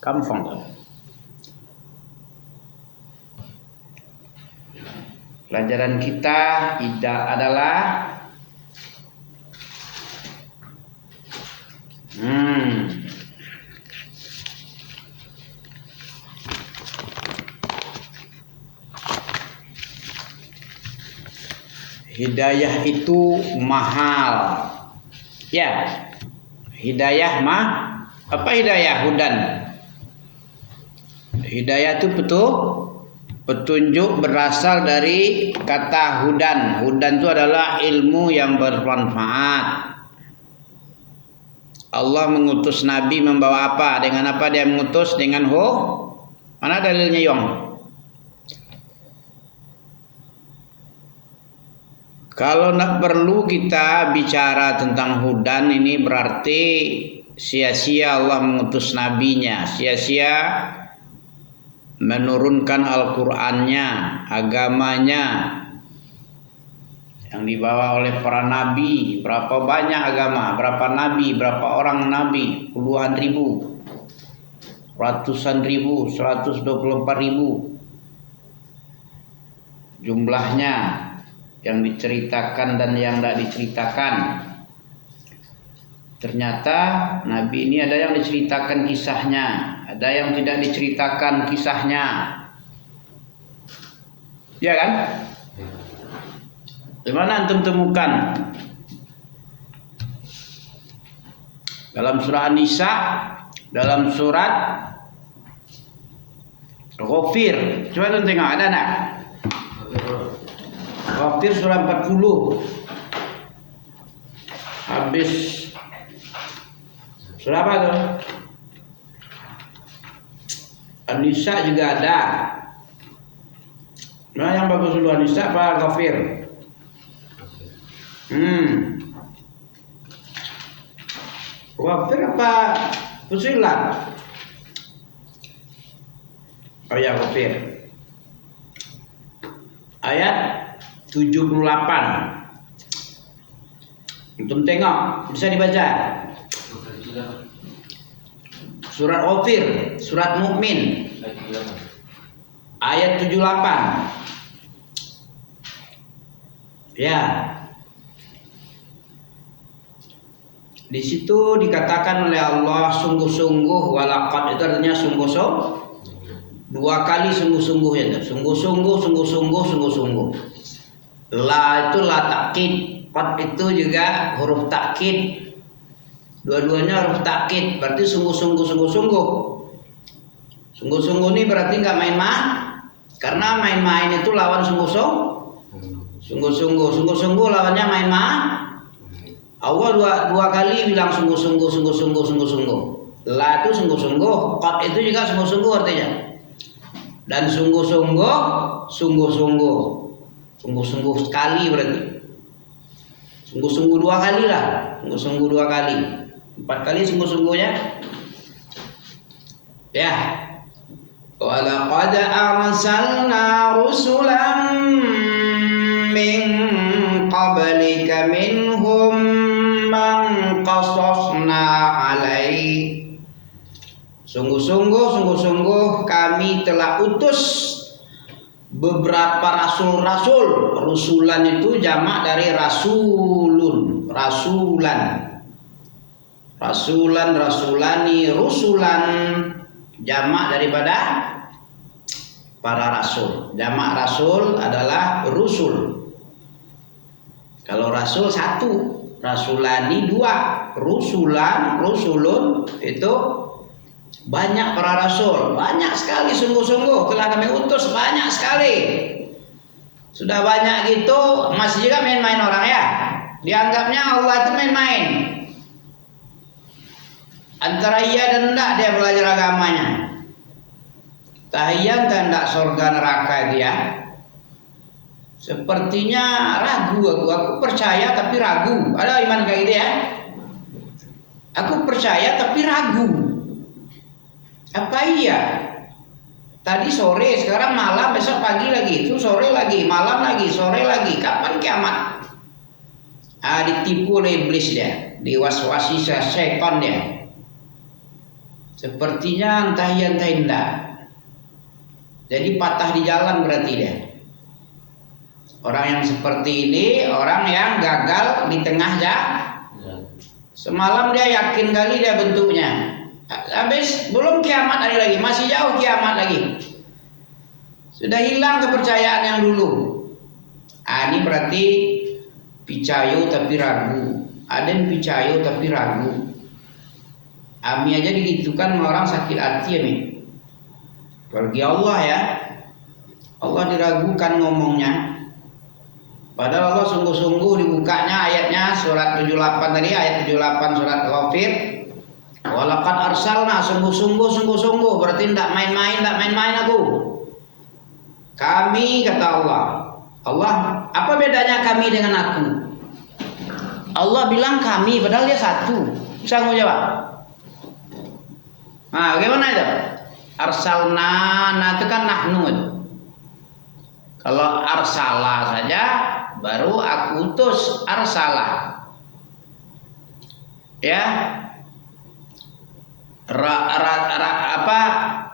Gampang tuh. Pelajaran kita adalah hidayah itu mahal. Ya. Hidayah apa hidayah? Hudan. Hidayah itu petunjuk berasal dari kata hudan. Hudan itu adalah ilmu yang bermanfaat. Allah mengutus Nabi membawa apa? Dengan apa dia mengutus? Dengan Mana dalilnya, Yong? Kalau nak perlu kita bicara tentang hudan, ini berarti sia-sia Allah mengutus nabinya, sia-sia menurunkan Al-Qur'annya, agamanya yang dibawa oleh para nabi. Berapa banyak agama, berapa nabi, berapa orang nabi? Puluhan ribu, ratusan ribu, 124 ribu jumlahnya, yang diceritakan dan yang tidak diceritakan. Ternyata Nabi ini ada yang diceritakan kisahnya, ada yang tidak diceritakan kisahnya. Ya kan? Di mana antum temukan? Dalam surah An-Nisa, dalam surat Ghafir. Coba antum tengok, ada enggak? Ghafir surah 40. Habis surah apa tuh? An-Nisa juga ada. Nah, yang bagus dulu An-Nisa apa Ghafir? Ghafir apa Fusilat? Oh ya, Ghafir. Ayat 78. Antum tengok, bisa dibaca. Surat Ghafir, surat Mukmin. Ayat 78. Ya. Di situ dikatakan oleh Allah sungguh-sungguh, walaqad itu artinya sungguh-sungguh. Dua kali sungguh-sungguh ya, sungguh-sungguh. La itu la takkid, qad itu juga huruf takkid. Dua-duanya huruf takkid, berarti sungguh-sungguh. Sungguh-sungguh ini berarti enggak main-main. Karena main-main itu lawan sungguh-sungguh lawannya main-main. Allah dua kali bilang sungguh-sungguh. La itu sungguh-sungguh, qad itu juga sungguh-sungguh artinya. Dan sungguh-sungguh sekali berarti. Sungguh-sungguh dua kali lah. Sungguh-sungguh dua kali. 4 kali sungguh-sungguhnya. Ya. Wa laqad arsalna rusulan min qablika minhum man qasasna alaih. Sungguh-sungguh kami telah utus beberapa rasul-rasul. Rusulan itu jamak dari rasulun, rasulani, rusulan jamak daripada para rasul. Jamak rasul adalah rusul. Kalau rasul satu, rasulani dua, rusulun itu banyak para rasul, banyak sekali sungguh-sungguh telah kami utus, banyak sekali. Sudah banyak gitu masih juga main-main orang ya. Dianggapnya Allah itu main-main. Antara iya dan enggak dia belajar agamanya. Tahiyyan dan enggak surga neraka dia. Sepertinya ragu aku percaya tapi ragu. Ada iman kayak gitu ya? Aku percaya tapi ragu. Apa iya? Tadi sore, sekarang malam, besok pagi lagi, itu sore lagi, malam lagi, sore lagi. Kapan kiamat? Ditipu oleh iblis dia, diwaswasi setan dia. Sepertinya entah iya entah indah. Jadi patah di jalan berarti dia. Orang yang seperti ini orang yang gagal di tengah jalan. Semalam dia yakin kali dia bentuknya. Habis belum kiamat hari lagi, masih jauh kiamat lagi. Sudah hilang kepercayaan yang dulu. Ini berarti picayo tapi ragu. Ada yang picayo tapi ragu. Ami aja digitukan orang sakit hati ya nih. Bagi Allah ya. Allah diragukan ngomongnya. Padahal Allah sungguh-sungguh dibukanya ayatnya surat 78 tadi, ayat 78 surat Ghafir. Walaqad arsalna, sungguh-sungguh berarti tidak main-main aku. Kami kata Allah. Allah, apa bedanya kami dengan aku? Allah bilang kami padahal dia satu. Bisa mau jawab? Nah, bagaimana itu? Arsalna, nah itu kan nahnu itu. Kalau arsala saja baru aku utus arsala. Ya.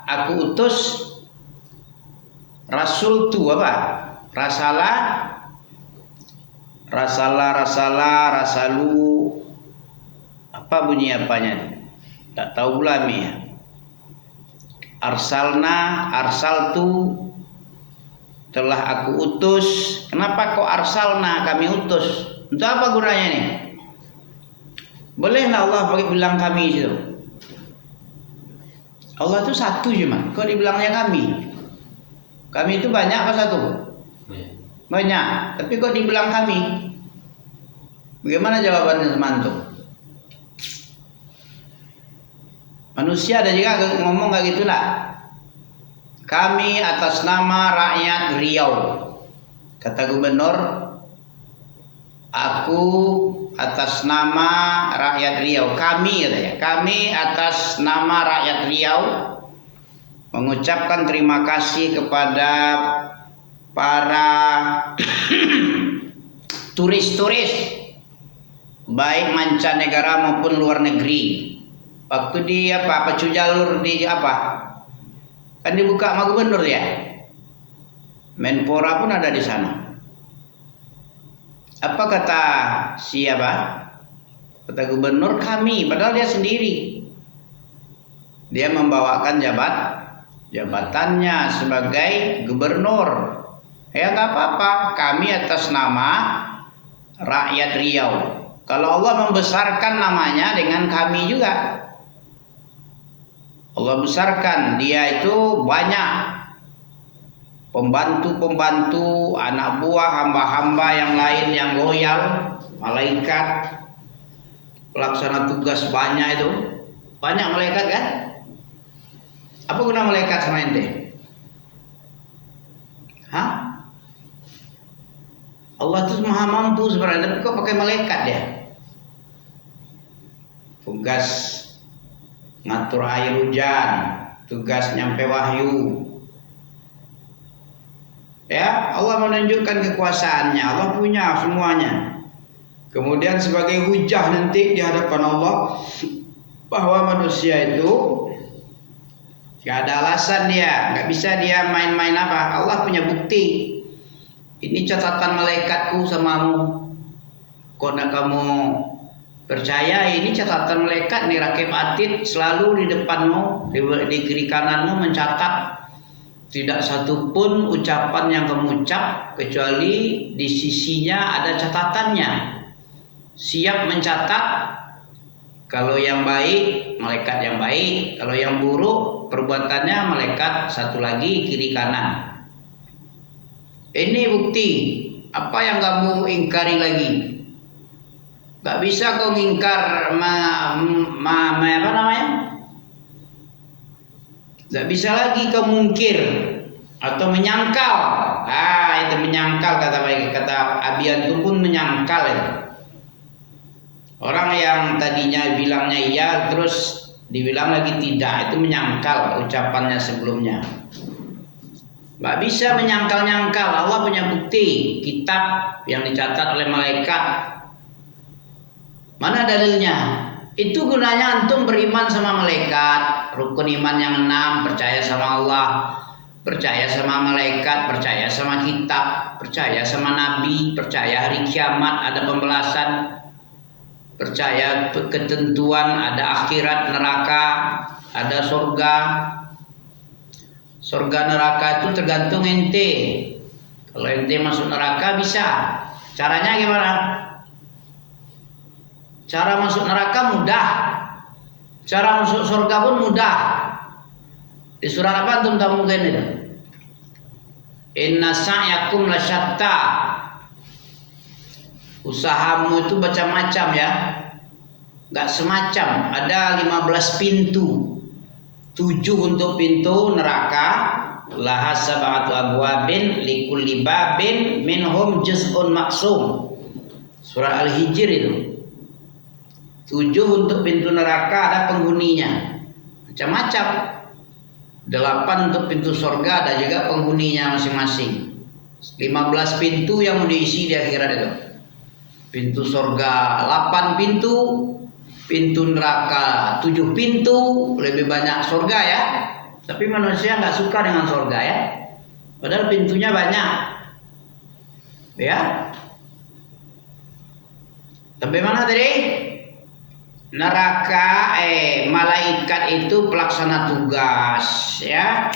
Aku utus rasul tu apa? Rasalu apa bunyi apanya? Tak tahu pula mi ya. Arsalna, arsaltu telah aku utus. Kenapa kok arsalna kami utus? Untuk apa gunanya ini? Boleh nggak Allah bilang kami itu? Allah itu satu cuma. Kok dibilangnya kami? Kami itu banyak apa satu? Banyak. Tapi kok dibilang kami? Bagaimana jawabannya teman-teman? Manusia ada juga ngomong kayak gitu lah. Kami atas nama rakyat Riau. Kata gubernur, aku atas nama rakyat Riau. Kami katanya. Kami atas nama rakyat Riau mengucapkan terima kasih kepada para turis-turis baik mancanegara maupun luar negeri. Waktu di pacu jalur di kan dibuka sama gubernur ya. Menpora pun ada di sana. Apa kata siapa? Kata gubernur kami, padahal dia sendiri. Dia membawakan jabatannya sebagai gubernur. Ya nggak apa-apa, kami atas nama rakyat Riau. Kalau Allah membesarkan namanya dengan kami juga. Allah besarkan, dia itu banyak pembantu-pembantu, anak buah, hamba-hamba yang lain yang loyal, malaikat, pelaksana tugas banyak itu. Banyak malaikat kan? Apa guna malaikat sama ente? Hah? Allah itu maha mampu sebenarnya, tapi kok pakai malaikat ya? Tugas ngatur air hujan, tugas nyampe wahyu. Ya, Allah menunjukkan kekuasaannya, Allah punya semuanya. Kemudian sebagai hujah nanti di hadapan Allah bahwa manusia itu gak ada alasan dia, gak bisa dia main-main apa. Allah punya bukti. Ini catatan malaikatku samamu. Kok nak kamu percaya? Ini catatan malaikat nih, rakib atid selalu di depanmu, di kiri kananmu mencatat. Tidak satu pun ucapan yang kamu ucap kecuali di sisinya ada catatannya. Siap mencatat. Kalau yang baik, malaikat yang baik. Kalau yang buruk, perbuatannya malaikat satu lagi kiri kanan. Ini bukti. Apa yang kamu ingkari lagi? Gak bisa kau ngingkar apa namanya? Gak bisa lagi kau mungkir atau menyangkal. Itu menyangkal kata Abian itu pun menyangkal itu. Orang yang tadinya bilangnya iya terus dibilang lagi tidak, itu menyangkal ucapannya sebelumnya. Gak bisa menyangkal-nyangkal. Allah punya bukti, kitab yang dicatat oleh malaikat. Mana dalilnya? Itu gunanya antum beriman sama malaikat, rukun iman yang 6, percaya sama Allah, percaya sama malaikat, percaya sama kitab, percaya sama nabi, percaya hari kiamat ada pembalasan, percaya ketentuan ada akhirat, neraka, ada surga. Surga neraka itu tergantung ente. Kalau ente masuk neraka bisa. Caranya gimana? Cara masuk neraka mudah. Cara masuk surga pun mudah. Di surah apa antum tahu mungkin itu? Inna sa'yakum lasyatta. Usahamu itu macam-macam ya. Enggak semacam. Ada 15 pintu. 7 untuk pintu neraka. Laha sab'atu abwabin likulli babin minhum juz'un maksum. Surah Al-Hijr itu. 7 untuk pintu neraka ada penghuninya. Macam-macam. 8 untuk pintu surga ada juga penghuninya masing-masing. 15 pintu yang mau diisi di akhirat itu. Pintu surga 8 pintu, pintu neraka 7 pintu, lebih banyak surga ya. Tapi manusia nggak suka dengan surga ya. Padahal pintunya banyak. Ya. Sampai mana tadi? Neraka malaikat itu pelaksana tugas ya.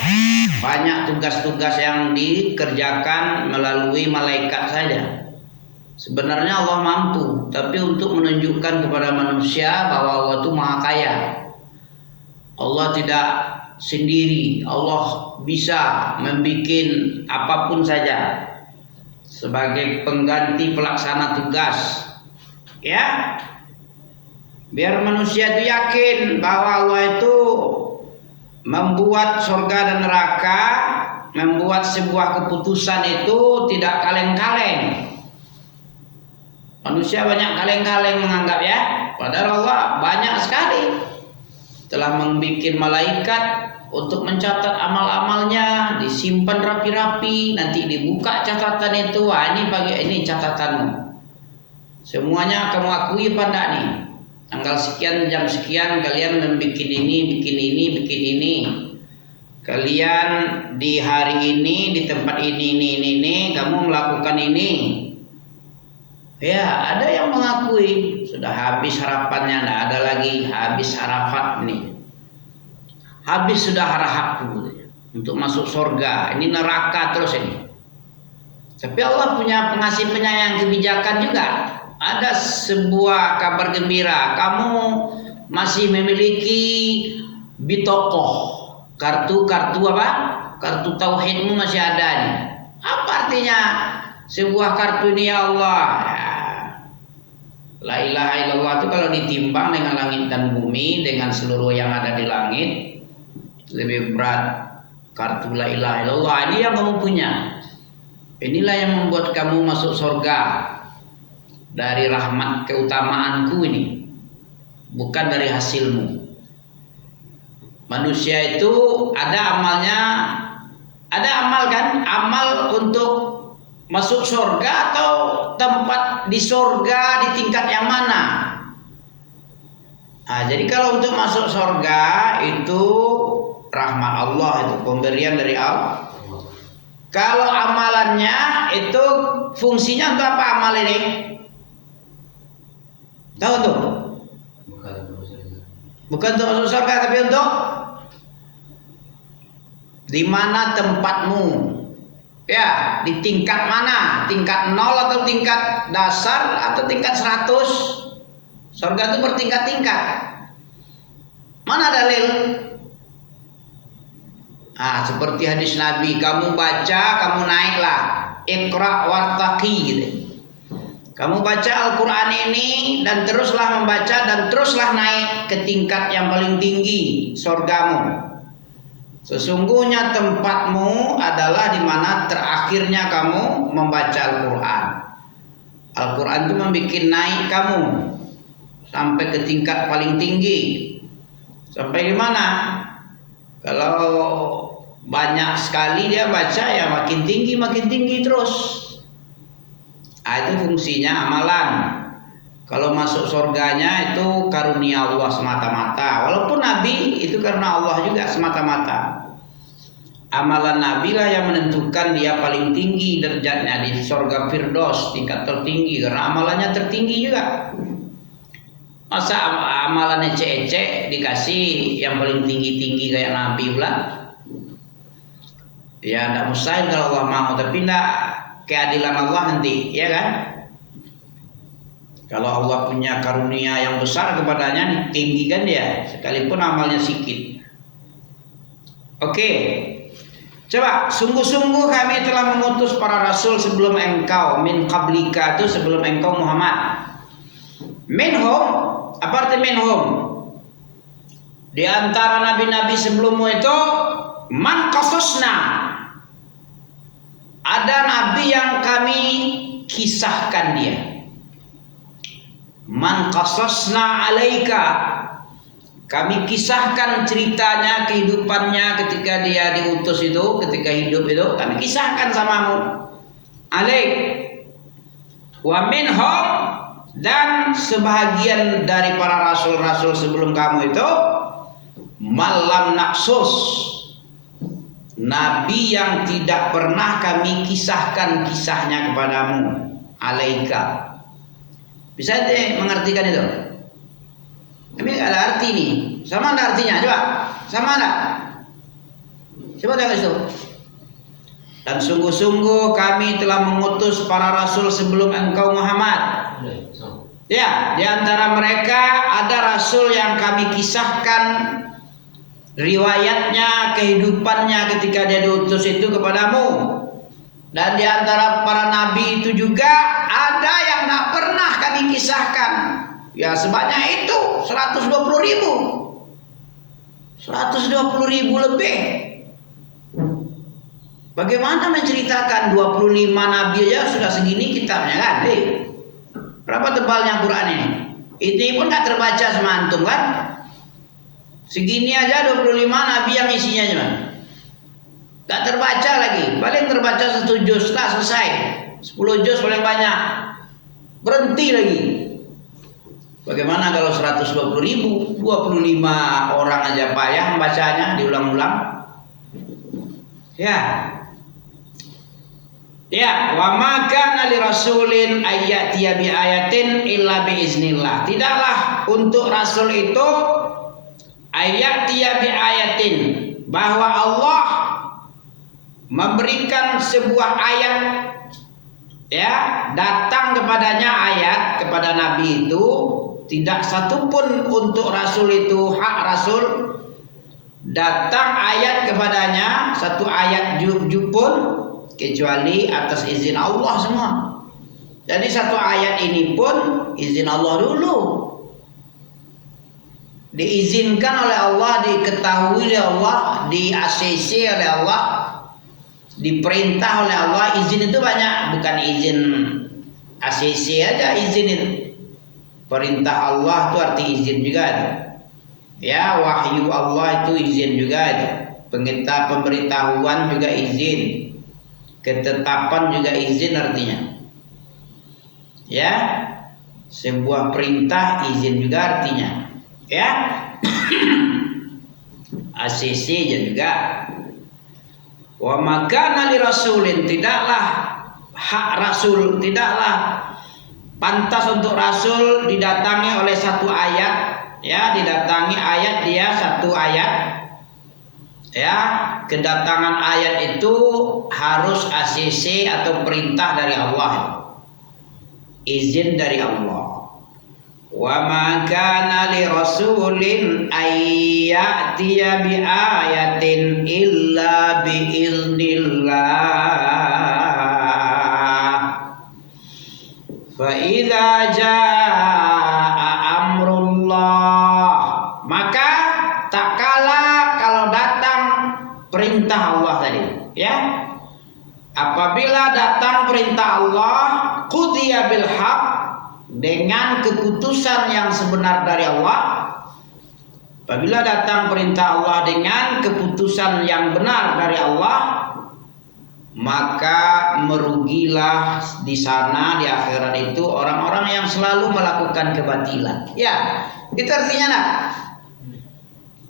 Banyak tugas-tugas yang dikerjakan melalui malaikat saja. Sebenarnya Allah mampu, tapi untuk menunjukkan kepada manusia bahwa Allah itu maha kaya. Allah tidak sendiri, Allah bisa membuat apapun saja sebagai pengganti pelaksana tugas. Ya. Biar manusia itu yakin bahwa Allah itu membuat surga dan neraka, membuat sebuah keputusan itu tidak kaleng-kaleng. Manusia banyak kaleng-kaleng menganggap ya, padahal Allah banyak sekali telah membuat malaikat untuk mencatat amal-amalnya, disimpan rapi-rapi, nanti dibuka catatan itu, wah ini catatanmu. Semuanya kamu akui apa enggak nih? Tanggal sekian, jam sekian kalian membuat ini, bikin ini, bikin ini. Kalian di hari ini, di tempat ini, kamu melakukan ini. Ya, ada yang mengakui sudah habis harapannya, tidak ada lagi, habis harafat nih. Habis sudah harapku untuk masuk surga. Ini neraka terus ini. Tapi Allah punya pengasih penyayang kebijakan juga. Ada sebuah kabar gembira, kamu masih memiliki bitokoh, kartu apa? Kartu tauhidmu masih ada nih. Apa artinya sebuah kartu ini ya Allah? La ilaha illallah itu kalau ditimbang dengan langit dan bumi, dengan seluruh yang ada di langit, lebih berat kartu la ilaha illallah. Ini yang kamu punya. Inilah yang membuat kamu masuk surga. Dari rahmat keutamaanku ini, bukan dari hasilmu. Manusia itu ada amalnya, ada amal kan? Amal untuk masuk surga atau tempat di surga di tingkat yang mana? Nah, jadi kalau untuk masuk surga itu rahmat Allah, itu pemberian dari Allah. Kalau amalannya itu fungsinya untuk apa amal ini? Tahu tuh? Bukan untuk masuk surga, tapi untuk di mana tempatmu? Ya, di tingkat mana? Tingkat 0 atau tingkat dasar atau tingkat 100? Surga itu bertingkat-tingkat. Mana dalil? Seperti hadis Nabi, kamu baca, kamu naiklah. Iqra wartaqi gitu. Kamu baca Al-Quran ini dan teruslah membaca dan teruslah naik ke tingkat yang paling tinggi, surgamu. Sesungguhnya tempatmu adalah di mana terakhirnya kamu membaca Al-Quran. Al-Quran itu membuat naik kamu sampai ke tingkat paling tinggi. Sampai di mana? Kalau banyak sekali dia baca ya makin tinggi terus. Itu fungsinya amalan. Kalau masuk surganya itu karunia Allah semata-mata. Walaupun Nabi itu karena Allah juga semata-mata. Amalan Nabi lah yang menentukan dia paling tinggi derajatnya di surga Firdaus, tingkat tertinggi, karena amalannya tertinggi juga. Masa amalannya cek dikasih yang paling tinggi-tinggi kayak Nabi pula? Ya tidak mustahil kalau Allah mau, tapi tidak keadilan Allah nanti, ya kan? Kalau Allah punya karunia yang besar kepadanya, ditinggikan dia, sekalipun amalnya sedikit. Oke. Coba, sungguh-sungguh kami telah mengutus para rasul sebelum engkau, min qablika itu sebelum engkau Muhammad. Minhum, apa arti minhum? Di antara nabi-nabi sebelummu itu man qasasna. Ada nabi yang kami kisahkan dia. Man qasasna alaika. Kami kisahkan ceritanya, kehidupannya ketika dia diutus itu, ketika hidup itu, kami kisahkan samamu. Alaik. Wa minhum, dan sebahagian dari para rasul-rasul sebelum kamu itu malam naksus. Nabi yang tidak pernah kami kisahkan kisahnya kepadamu. Alaika. Bisa mengartikan itu? Ini ada arti nih. Sama ada artinya? Coba. Sama ada? Coba tengok itu. Dan sungguh-sungguh kami telah mengutus para rasul sebelum engkau Muhammad. Ya, di antara mereka ada rasul yang kami kisahkan riwayatnya, kehidupannya ketika dia diutus itu kepadamu. Dan di antara para nabi itu juga ada yang tak pernah kami kisahkan. Ya sebanyak itu 120.000. 120.000 lebih. Bagaimana menceritakan 25 nabi aja sudah segini kitabnya kan? Berapa tebalnya Quran ini? Ini pun tak terbaca sama antum kan? Segini aja 25 nabi yang isinya cuma. Tak terbaca lagi. Paling terbaca 1 juz tak selesai. 10 juz paling banyak. Berhenti lagi. Bagaimana kalau 120.000, 25 orang aja payah membacanya diulang-ulang? Ya, wa ma kana li rasulin ayyatiya bi ayatin illa bi iznillah. Tidaklah untuk rasul itu ayyatiya bi ayatin, bahwa Allah memberikan sebuah ayat, ya, datang kepadanya ayat kepada nabi itu. Tidak satupun untuk rasul itu, hak rasul datang ayat kepadanya, satu ayat pun kecuali atas izin Allah semua. Jadi satu ayat ini pun izin Allah dulu. Diizinkan oleh Allah, diketahui oleh Allah, di-ACC oleh Allah, diperintah oleh Allah. Izin itu banyak, bukan izin ACC aja izin itu. Perintah Allah itu arti izin juga itu. Ya, wahyu Allah itu izin juga itu. Pemberitahuan juga izin. Ketetapan juga izin artinya. Ya, sebuah perintah izin juga artinya. Ya, ACC juga. Wa makana li rasulin, tidaklah hak rasul, tidaklah pantas untuk rasul didatangi oleh satu ayat, ya, didatangi ayat dia satu ayat, ya, kedatangan ayat itu harus ACC atau perintah dari Allah, izin dari Allah. Wa ma kana li rasulin ayyatiya bi ayatin illa bi iznillah. Fa idza jaa amrullah, maka tak kala kalau datang perintah Allah tadi, ya. Apabila datang perintah Allah, qudiya bil haq, dengan keputusan yang sebenar dari Allah. Apabila datang perintah Allah dengan keputusan yang benar dari Allah, maka merugilah di sana di akhirat itu orang-orang yang selalu melakukan kebatilan. Ya, itu artinya nak.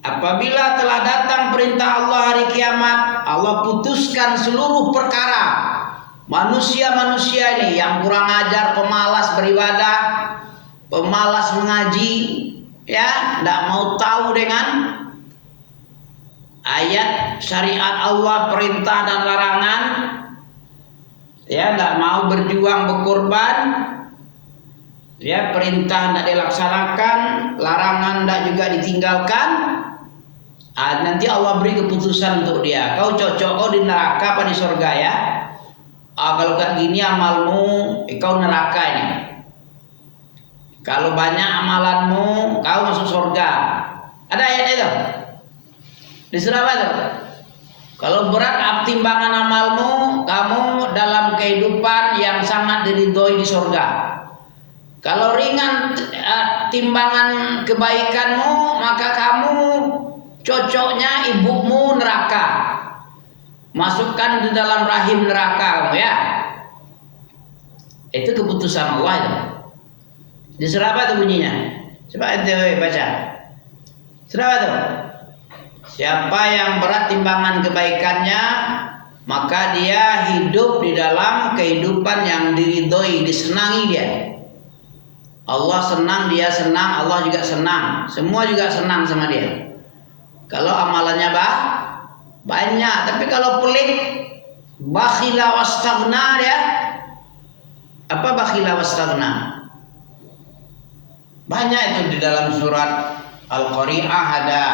Apabila telah datang perintah Allah hari kiamat, Allah putuskan seluruh perkara. Manusia-manusia ini yang kurang ajar, pemalas beribadah, pemalas mengaji, ya, tidak mau tahu dengan ayat syariat Allah, perintah dan larangan, ya, tidak mau berjuang berkorban, ya, perintah tidak dilaksanakan, larangan tidak juga ditinggalkan. Nanti Allah beri keputusan untuk dia. Kau cocok di neraka apa di surga ya? Kalau kayak gini amalmu, kau neraka ini. Kalau banyak amalanmu, kau masuk surga. Ada ayat itu? Di surah apa itu? Kalau berat timbangan amalmu, kamu dalam kehidupan yang sangat diridhoi di surga. Kalau ringan timbangan kebaikanmu, maka kamu cocoknya ibumu neraka. Masukkan di dalam rahim neraka, ya. Itu keputusan Allah itu. Di surah apa itu bunyinya? Coba ente baca. Surah apa itu? Siapa yang berat timbangan kebaikannya, maka dia hidup di dalam kehidupan yang diridhoi, disenangi dia. Allah senang, dia senang, Allah juga senang. Semua juga senang sama dia. Kalau amalannya banyak, tapi kalau pelit, bakhila wastaghna dia. Apa bakhila wastaghna? Banyak itu di dalam surat Al-Qari'ah ada,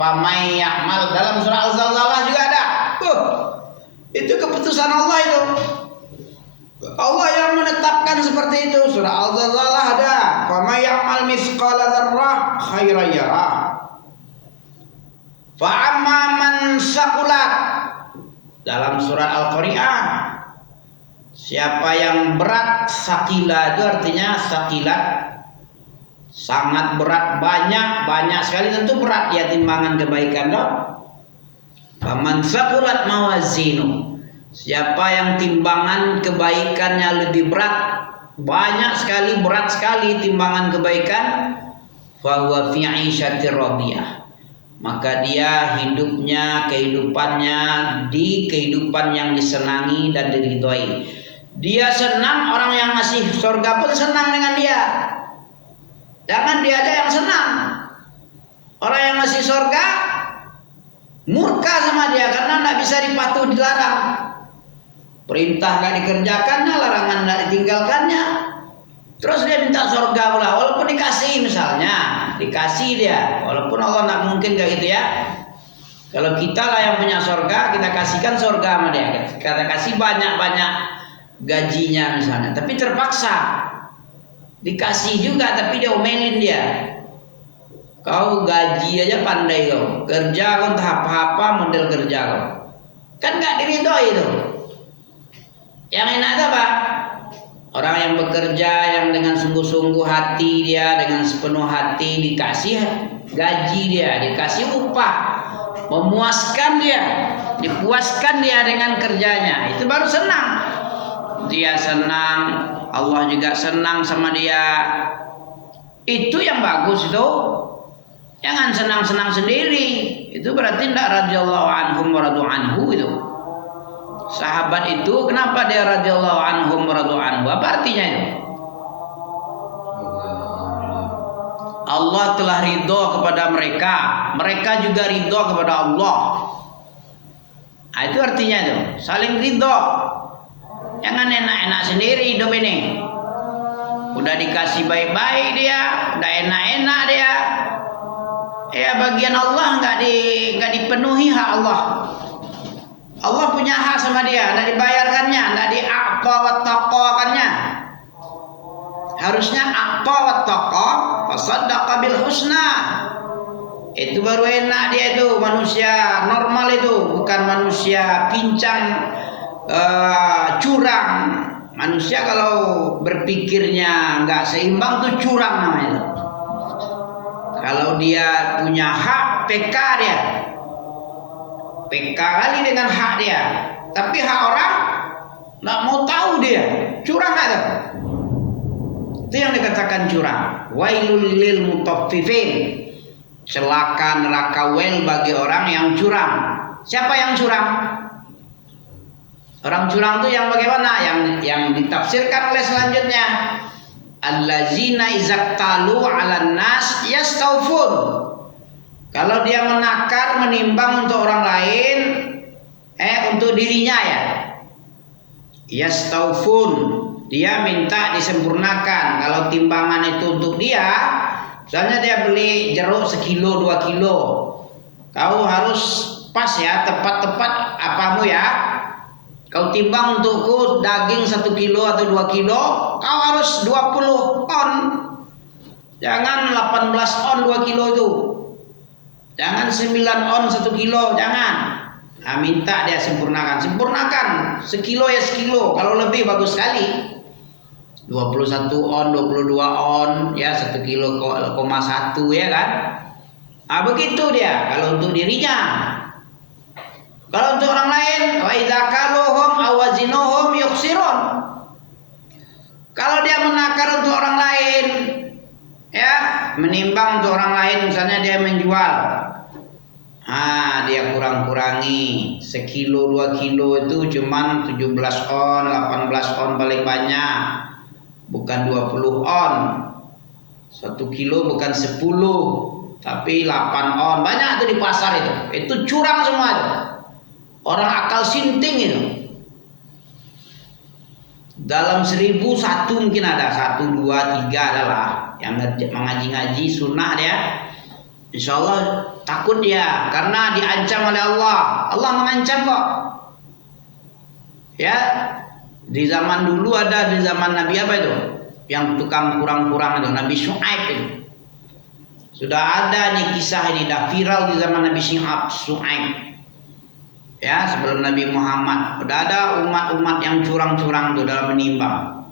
famay ya'mal, dalam surah Al-Zalzalah juga ada. Itu keputusan Allah itu. Allah yang menetapkan seperti itu. Surah Al-Zalzalah ada, famay ya'mal mithqala dzarrah khairan yarah. Fa'amma man saqulat, dalam surah Al-Qari'ah, siapa yang berat, sakila itu artinya sakilat, sangat berat, banyak sekali, tentu berat ya timbangan kebaikan dong. Faman saqulat mawazinu, siapa yang timbangan kebaikannya lebih berat, banyak sekali, berat sekali timbangan kebaikan, fahuwa fi 'isyatir radiyah, maka dia hidupnya, kehidupannya di kehidupan yang disenangi dan diridhoi. Dia senang, orang yang masih surga pun senang dengan dia. Jangan dia aja yang senang. Orang yang masih surga murka sama dia karena tidak bisa dipatuhi, dilarang. Perintah nggak dikerjakannya, larangan nggak ditinggalkannya. Terus dia minta surga pula, walaupun dikasih misalnya, dikasih dia, walaupun Allah nggak mungkin kayak gitu ya. Kalau kita lah yang punya surga, kita kasihkan surga sama dia. Kita kasih banyak-banyak gajinya misalnya, tapi terpaksa. Dikasih juga tapi dia omelin dia. Kau gaji aja pandai kau, kerja kau entah apa-apa model kerja kau. Kan nggak diridhoi itu. Yang enak itu apa? Orang yang bekerja yang dengan sungguh-sungguh hati dia, dengan sepenuh hati dikasih gaji dia, dikasih upah, memuaskan dia, dipuaskan dia dengan kerjanya, itu baru senang. Dia senang, Allah juga senang sama dia. Itu yang bagus itu. Jangan senang-senang sendiri. Itu berarti tidak radhiyallahu anhum wa radu anhu itu. Sahabat itu kenapa dia radhiyallahu anhum wa radu anhu? Apa artinya itu? Allah telah ridho kepada mereka, mereka juga ridho kepada Allah. Nah, itu artinya itu, saling ridho. Jangan enak-enak sendiri hidup ini. Udah dikasih baik-baik dia, udah enak-enak dia. Ya bagian Allah nggak dipenuhi hak Allah. Allah punya hak sama dia, nggak dibayarkannya, nggak di'aqqa wa taqakannya. Harusnya aqqa wa taqa, fasaddaqa bil husna. Itu baru enak dia itu, manusia normal itu, bukan manusia pincang, curang. Manusia kalau berpikirnya nggak seimbang tuh curang namanya. Kalau dia punya hak, PK dia, PK kali dengan hak dia. tapi hak orang nggak mau tahu dia. Curang ada. Itu yang dikatakan curang. Wailul lil mutaffifin. Celaka neraka wel bagi orang yang curang. Siapa yang curang? Orang curang itu yang bagaimana? Yang ditafsirkan oleh selanjutnya. Allazina izaktalu 'alan nas yastaufun. Kalau dia menakar, menimbang untuk orang lain, untuk dirinya ya. Yastaufun, dia minta disempurnakan. Kalau timbangan itu untuk dia, misalnya dia beli jeruk 1 kilo, 2 kilo. Kau harus pas ya, tepat-tepat apamu ya. Kau timbang untukku daging 1 kilo atau 2 kilo, kau harus 20 on. Jangan 18 on 2 kilo itu. Jangan 9 on 1 kilo, jangan. Nah, minta dia sempurnakan. Sempurnakan, 1 kilo ya 1 kilo. Kalau lebih bagus sekali. 21 on, 22 on, ya 1 kilo, 1 ya kan. Nah, begitu dia kalau untuk dirinya. Kalau untuk orang lain, wa idza kaluhum awazinuhum yukhsirun. Kalau dia menakar untuk orang lain, ya, menimbang untuk orang lain, misalnya dia menjual. Dia kurang-kurangi 1 kilo, 2 kilo itu cuman 17 on, 18 on paling banyak. Bukan 20 on. 1 kilo bukan 10, tapi 8 on. Banyak itu di pasar itu. Itu curang semua itu. Orang akal sinting itu. Dalam 1000 satu mungkin ada, 1, 2, 3 adalah yang mengaji-ngaji sunnah dia. Insya Allah takut dia karena diancam oleh Allah. Allah mengancam kok. Ya, di zaman dulu ada, di zaman Nabi apa itu? Yang tukang kurang-kurang itu, Nabi Syuaib itu. Sudah ada nih kisah ini, dah viral di zaman Nabi Syuaib. Ya, sebelum Nabi Muhammad udah ada umat-umat yang curang-curang tuh dalam menimbang.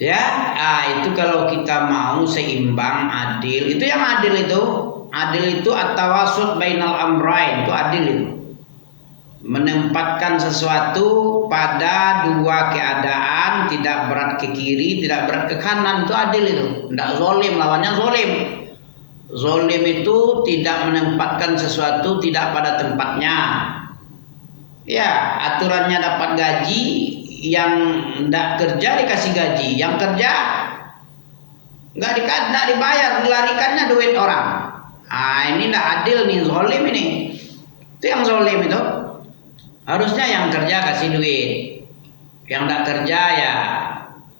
Ya, itu kalau kita mau seimbang, adil, itu yang adil itu at-tawasut bainal amrain, itu adil itu. Menempatkan sesuatu pada dua keadaan, tidak berat ke kiri, tidak berat ke kanan, itu adil itu. Tidak zolim, lawannya zolim. Zolim itu tidak menempatkan sesuatu tidak pada tempatnya. Ya, aturannya dapat gaji, yang tidak kerja dikasih gaji, yang kerja nggak dibayar, dilarikannya duit orang. Ini tidak adil nih, zolim ini. Itu yang zolim itu. Harusnya yang kerja kasih duit, yang tidak kerja ya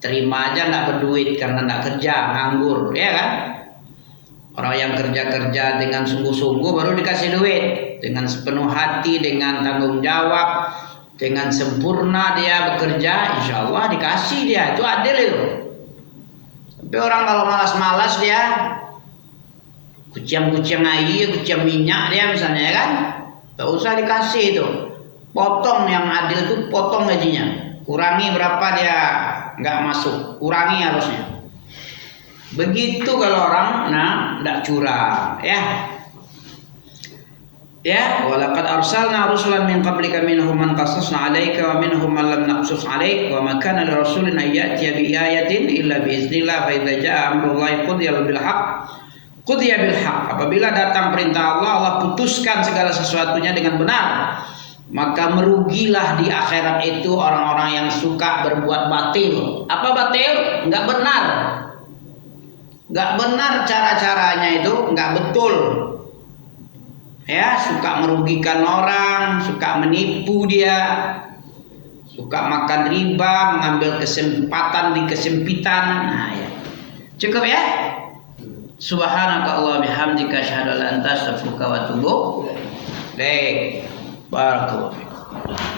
terima aja, tidak berduit karena tidak kerja, nganggur, ya kan? Orang yang kerja dengan sungguh-sungguh baru dikasih duit, dengan sepenuh hati, dengan tanggung jawab, dengan sempurna dia bekerja, insya Allah dikasih dia, itu adil itu. Tapi orang kalau malas-malas dia, kuciang-kuciang air, kuciang minyak dia misalnya ya kan, tak usah dikasih itu. Potong, yang adil itu potong gajinya, kurangi berapa dia nggak masuk, kurangi harusnya. Begitu kalau orang tidak curang, ya. Ya, walaqad arsalna rusulan min qablika minhum man qassasna 'alaika wa minhum man lam naqsus 'alaik wa ma kana lirasulin an ya'tiya bi ayatin illa bi iznillah fa idza jaa amrullahi qudiya bil haqq. Apabila datang perintah Allah, Allah putuskan segala sesuatunya dengan benar. Maka merugilah di akhirat itu orang-orang yang suka berbuat batil. Apa batil? Enggak benar. Enggak benar cara-caranya itu, enggak betul. Ya, suka merugikan orang, suka menipu dia, suka makan riba, mengambil kesempatan di kesempitan. Nah, ya. Cukup ya? Subhanakallahumma bihamdika asyhadu an la ilaha illa anta astaghfiruka wa atubu ilaik. Barakallahu fiik.